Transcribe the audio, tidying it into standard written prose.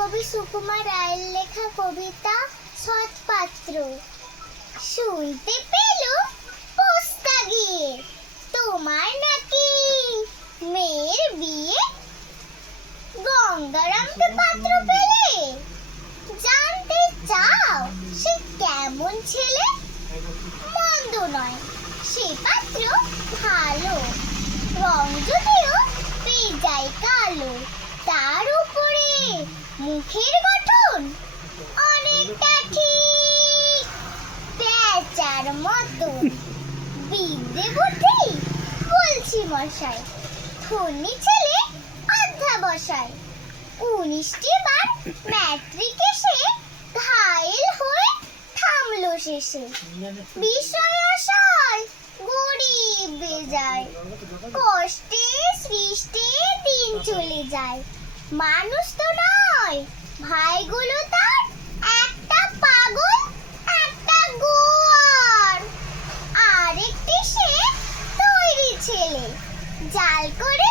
কবি সুকুমার রায়ের লেখা কবিতা সৎপাত্র। শুনতে পেলুম পোস্তা গিয়ে তোমার নাকি মেয়ের বিয়ে। গঙ্গারামকে পাত্র পেলে, জানতে চাও সে কেমন ছেলে? মন্দ নয় সে পাত্র ভালো, রং যদিও বেজায় কালো। তার উপরে মুখের গঠন অনেকটা ঠিক পেঁচার মতন। বিদ্যে বুদ্ধি বলছি মশাই, ধনী ছেলে অধ্যাবসায়। 19টি বার ম্যাট্রিকে সে ঘায়েল হয়ে থামলো শেষে। বিষয় আশায় গরিব বেজায়, কষ্টে সৃষ্টে দিন চলে যায়। মানুষ তো নয় ভাইগুলো তার, একটা পাগল একটা গোয়ার। আরেকটি সে তৈরি ছেলে, জাল করে